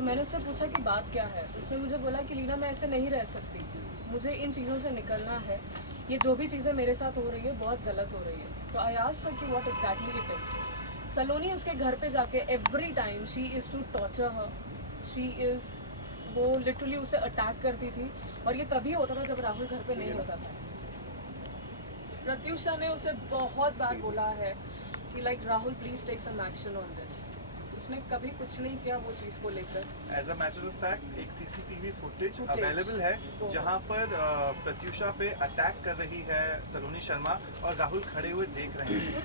तो मैंने उससे पूछा कि बात क्या है। उसने मुझे बोला कि लीना मैं ऐसे नहीं रह सकती, मुझे इन चीज़ों से निकलना है, ये जो भी चीज़ें मेरे साथ हो रही है बहुत गलत हो रही है। तो आई आस्क्ड हर कि what exactly it is. Saloni उसके घर पे जाके every time she is to torture her, she is, वो लिटरली उसे अटैक करती थी। और ये तभी होता था जब राहुल घर पे नहीं होता था। प्रत्युषा ने उसे बहुत बार बोला है कि like Rahul please take some action on this. उसने कभी कुछ नहीं किया वो चीज़ को लेकर। As a matter of fact एक सीसीटीवी फुटेज अवेलेबल है जहां पर प्रत्युषा पे अटैक कर रही है सलोनी शर्मा और राहुल खड़े हुए देख रहे हैं।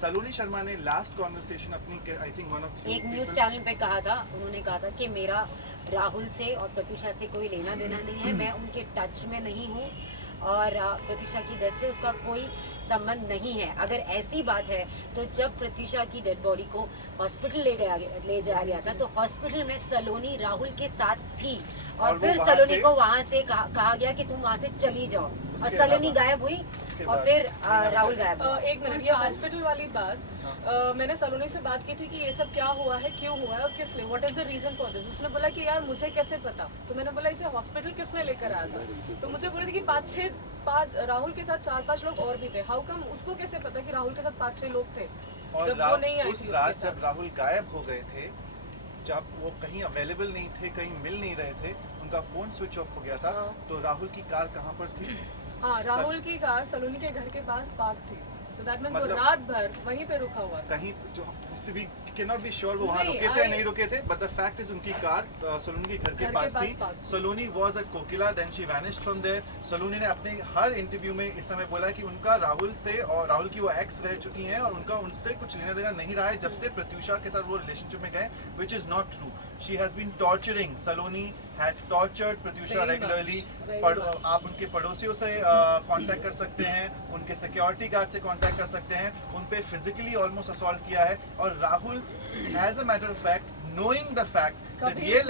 सलोनी शर्मा ने लास्ट कॉन्वर्सेशन अपनी आई थिंक वन ऑफ एक न्यूज़ चैनल पे कहा था, उन्होंने कहा था कि मेरा राहुल से और प्रत्युषा से कोई लेना देना नहीं है, मैं उनके टच में नहीं हूँ और प्रत्युषा की डेथ से उसका कोई संबंध नहीं है। अगर ऐसी बात है तो जब प्रत्युषा की डेड बॉडी को हॉस्पिटल ले जाया गया था तो हॉस्पिटल में सलोनी राहुल के साथ थी और फिर सलोनी को वहाँ से कहा गया कि तुम वहाँ से चली जाओ और सलोनी गायब हुई और फिर राहुल गायब हुआ। एक मिनट, ये हॉस्पिटल वाली बात मैंने सलोनी से बात की थी कि ये सब क्या हुआ है, क्यों हुआ है और किस लिए, what is the reason for this. उसने बोला कि यार मुझे कैसे पता। तो मैंने बोला इसे हॉस्पिटल किसने लेकर आया था। तो मुझे बोली थी कि राहुल के साथ 4-5 लोग और भी थे। हाउ कम उसको कैसे पता कि राहुल के साथ 5-6 लोग थे और जब वो नहीं आई उस थी रात जब राहुल गायब हो गए थे, जब वो कहीं अवेलेबल नहीं थे, कहीं मिल नहीं रहे थे, उनका फोन स्विच ऑफ हो गया था। तो राहुल की कार कहाँ पर थी? हाँ, राहुल की कार सलोनी के घर के पास पार्क थी। सो दैट मींस वो मतलब रात भर वहीं पे रुका हुआ था। कहीं जो भी कैन नॉट बी श्योर वो वहाँ रुके थे या नहीं रुके थे, बट द फैक्ट इज उनकी कार सलोनी के घर के पास थी। Saloni was at Kokila, then she vanished from there. Saloni ने अपने हर इंटरव्यू में इस समय बोला कि उनका राहुल से और राहुल की वो एक्स रह चुकी हैं और उनका उनसे कुछ लेना देना नहीं रहा है जब से प्रत्युषा के साथ वो रिलेशनशिप में गए, which is not true. She has been torturing, Saloni had tortured Pratyusha regularly. आप उनके पड़ोसियों से कांटेक्ट कर सकते हैं, उनके सिक्योरिटी गार्ड से कांटेक्ट कर सकते हैं, उन पे फिजिकली ऑलमोस्ट असॉल्ट किया है। और Rahul as a matter of fact, knowing the fact that ये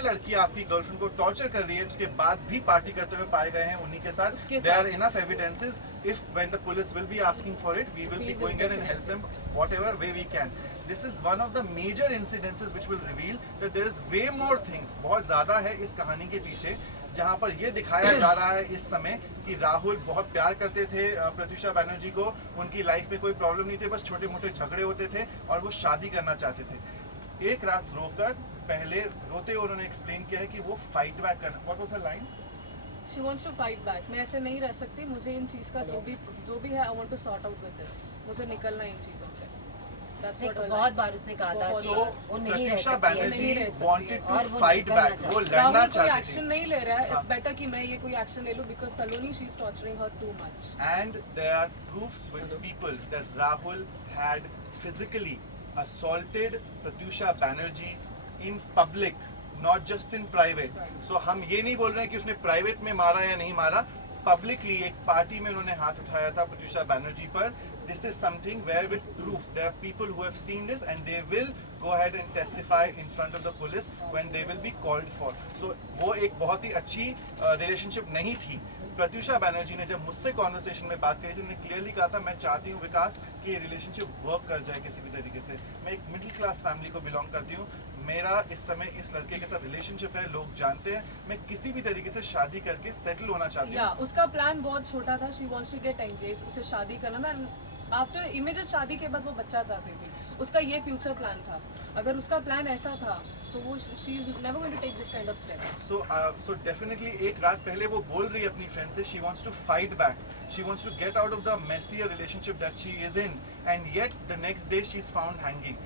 लड़की आपकी गर्लफ्रेंड को टॉर्चर कर रही है, उसके बाद भी पार्टी करते हुए पाए गए हैं उन्हीं के साथ। There are enough evidences. If when the police will be asking for it, we will be going in and help them whatever way we can. This is one of the major incidences which will reveal that there is way more things. बहुत ज़्यादा है इस कहानी के पीछे, जहाँ पर ये दिखाया जा रहा है इस समय कि राहुल बहुत प्यार करते थे प्रत्युषा बनर्जी को, उनकी लाइफ में कोई प्रॉब्लम नहीं थे, बस छोटे मोटे झगड़े होते थे और वो शादी करना चाहते थे। एक रात रोकर पहले रोते हुए उन्होंने एक्सप्लेन किया है कि वो फाइट बैक करना। What was her line? She wants to fight back. मैं ऐसे नहीं रह सकती, मुझे इन चीज़ का जो भी है I want to sort out with this. मुझे निकलना है इन चीज़ों से। बहुत बार उसने कहा था कि वो नहीं रह प्रत्युषा सकती Banerjee wanted to fight back, वो लड़ना चाहती थी। एक्शन नहीं ले रहा है, इट्स बेटर कि मैं ये कोई एक्शन ले लूं because Saloni she is torturing her too much. And there are proofs with people that Rahul had physically assaulted Pratyusha Banerjee in public, not just in private. So हम ये नहीं बोल रहे हैं कि उसने प्राइवेट में मारा या नहीं मारा, पब्लिकली एक पार्टी में उन्होंने हाथ उठाया था प्रत्युषा बनर्जी पर। This is something where with proof there are people who have seen this and they will go ahead and testify in front of the police when they will be called for. So वो एक बहुत ही अच्छी relationship नहीं थी। प्रत्युषा बनर्जी ने जब मुझसे conversation में बात करी थी, उन्होंने क्लियरली कहा था मैं चाहती हूँ विकास कि ये रिलेशनशिप वर्क कर जाए किसी भी तरीके से। मैं एक मिडिल क्लास फैमिली को बिलोंग करती हूँ, मेरा इस समय इस लड़के के साथ रिलेशनशिप है, लोग जानते हैं, मैं किसी भी तरीके से शादी करके सेटल होना चाहती हूँ। उसका प्लान बहुत छोटा था, she wants to get engage, उसे शादी करना। मैं आफ्टर इमीडिएट शादी के बाद वो बच्चा चाहती थी, उसका ये फ्यूचर प्लान था। अगर उसका प्लान ऐसा था तो वो she is never going to take this kind of step. So definitely एक रात पहले वो बोल रही है अपनी फ्रेंड से, she wants to fight back, she wants to get out of the messier relationship that she is in, and yet the next day she is found hanging.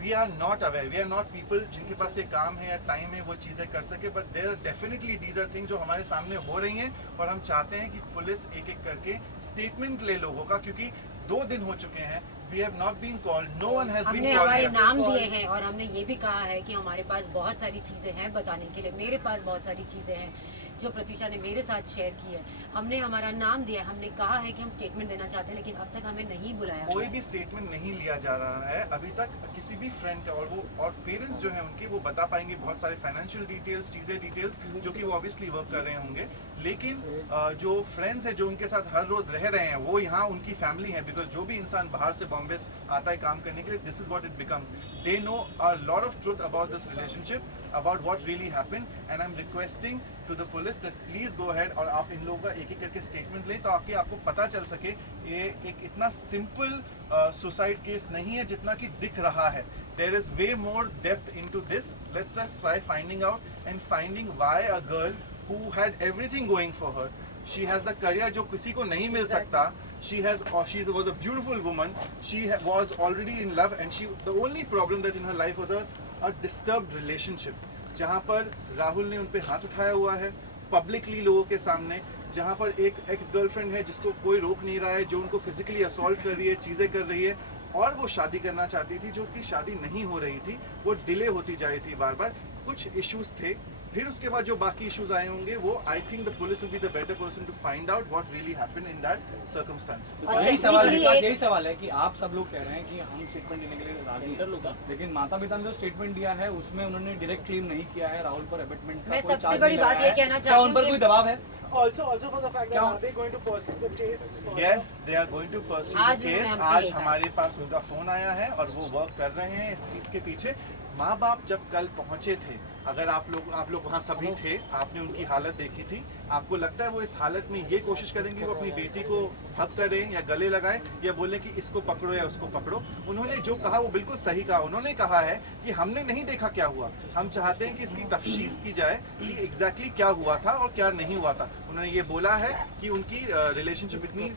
We are not aware, we are not people जिनके पास ये काम है या time है वो चीज़ें कर सके, but there definitely these are things जो हमारे सामने हो रही हैं और हम चाहते हैं कि पुलिस एक एक करके स्टेटमेंट ले लोगों का, क्योंकि 2 दिन हो चुके हैं, we have not been called, no one has been हमने called. हमारे नाम दिए हैं और हमने ये भी कहा है कि हमारे पास बहुत सारी चीज़ें हैं बताने के लिए, मेरे पास बहुत सारी चीज़ें हैं जो प्रत्युषा ने मेरे साथ शेयर की है। हमने हमारा नाम दिया है, हमने कहा है कि हम स्टेटमेंट देना चाहते हैं, लेकिन अब तक हमें नहीं बुलाया। कोई भी स्टेटमेंट नहीं लिया जा रहा है अभी तक किसी भी फ्रेंड का, और पेरेंट्स जो हैं उनके वो बता पाएंगे बहुत सारे फाइनेंशियल डिटेल्स, चीज़ें डिटेल्स जो कि वो ऑब्वियसली वर्क कर रहे होंगे, लेकिन जो फ्रेंड्स हैं जो उनके साथ हर रोज रह रहे हैं वो यहाँ उनकी फैमिली है, बिकॉज जो भी इंसान बाहर से बॉम्बे आता है काम करने के लिए, this is what it becomes. They know a lot of truth about this relationship, about what really happened, and I am requesting to the police that please go ahead और आप इन लोगों का एक एक करके स्टेटमेंट लें, तो आपको पता चल सके ये एक इतना सिंपल सुसाइड केस नहीं है जितना कि दिख रहा है. There is way more depth into this. Let's just try finding out and finding why a girl who had everything going for her, she has the career जो किसी को नहीं मिल सकता. She was a beautiful woman. She was already in love, and the only problem that in her life was a disturbed relationship. जहाँ पर राहुल ने उन पे हाथ उठाया हुआ है पब्लिकली लोगों के सामने, जहाँ पर एक एक्स गर्लफ्रेंड है जिसको कोई रोक नहीं रहा है, जो उनको फिजिकली असॉल्ट कर रही है, चीज़ें कर रही है, और वो शादी करना चाहती थी, जो उसकी शादी नहीं हो रही थी, वो डिले होती जा रही थी बार बार. कुछ इश्यूज थे, फिर उसके बाद जो बाकी इश्यूज आए होंगे वो I think the police will be the better person to find out what really happened in that circumstances. यही सवाल है कि आप सब लोग कह रहे हैं कि हम स्टेटमेंट देने के लिए राजी हैं, लेकिन माता पिता ने जो स्टेटमेंट दिया है उसमें उन्होंने डायरेक्ट क्लेम नहीं किया है राहुल पर अबेटमेंट का. मैं सबसे बड़ी बात ये कहना क्या उन पर चाहती कोई हूँ दबाव है? Also for the fact that are they going to pursue the case? Yes, they are going to pursue the आज case. उन्होंने आज हमसे ये हमारे पास उनका फोन आया है और वो वर्क कर रहे हैं इस चीज के पीछे. माँ बाप जब कल पहुंचे थे, अगर आप लोग वहाँ सभी थे, आपने उनकी हालत देखी थी, आपको लगता है वो इस हालत में ये कोशिश करेंगे वो अपनी बेटी को हक करें या गले लगाएं या बोले कि इसको पकड़ो या उसको पकड़ो? उन्होंने जो कहा वो बिल्कुल सही कहा. उन्होंने कहा है कि हमने नहीं देखा क्या हुआ, हम चाहते हैं कि इसकी तफ्तीश की जाए कि एग्जैक्टली क्या हुआ था और क्या नहीं हुआ था. उन्होंने ये बोला है कि उनकी रिलेशनशिप इतनी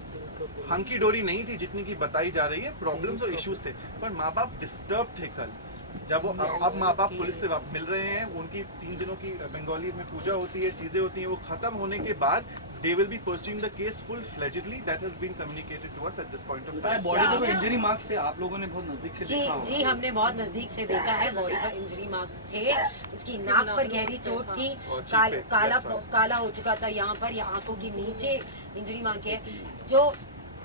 हंकी डोरी नहीं थी जितनी की बताई जा रही है. प्रॉब्लम्स और इश्यूज थे, पर माँ बाप डिस्टर्ब थे कल जब वो अब माँ बाप पुलिस से मिल रहे हैं. उनकी 3 दिनों की बंगालीज में पूजा होती है, चीजें होती हैं, वो खत्म होने के बाद they will be pursuing the case full-fledgedly. That has been communicated to us at this point of time. Body पे इंजरी मार्क्स थे, आप लोगों ने बहुत नजदीक से देखा होगा. जी हमने बहुत नजदीक से देखा है. बॉडी पर इंजरी मार्क थे, उसकी नाक पर गहरी चोट थी, काला हो चुका था यहाँ पर, या आंखों के नीचे इंजरी मार्क है, जो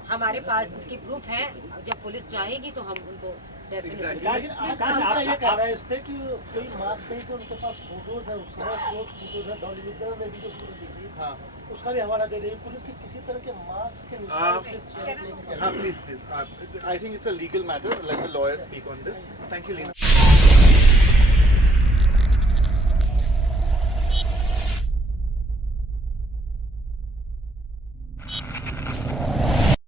हमारे पास उसकी प्रूफ है. जब पुलिस चाहेगी तो हम उनको आकाश आपका ये कहना है इस पे कि कोई मार्क्स नहीं थे, उनके पास फोटोज है, उस समय क्लोज फोटोज है, डॉलीवुड में भी जो फोटो दिख रही है उसका भी हवाला दे रही है पुलिस की. किसी तरह के मार्क्स के हाँ, please. I think it's a legal matter. Let the lawyers speak on this. Thank you, Lena.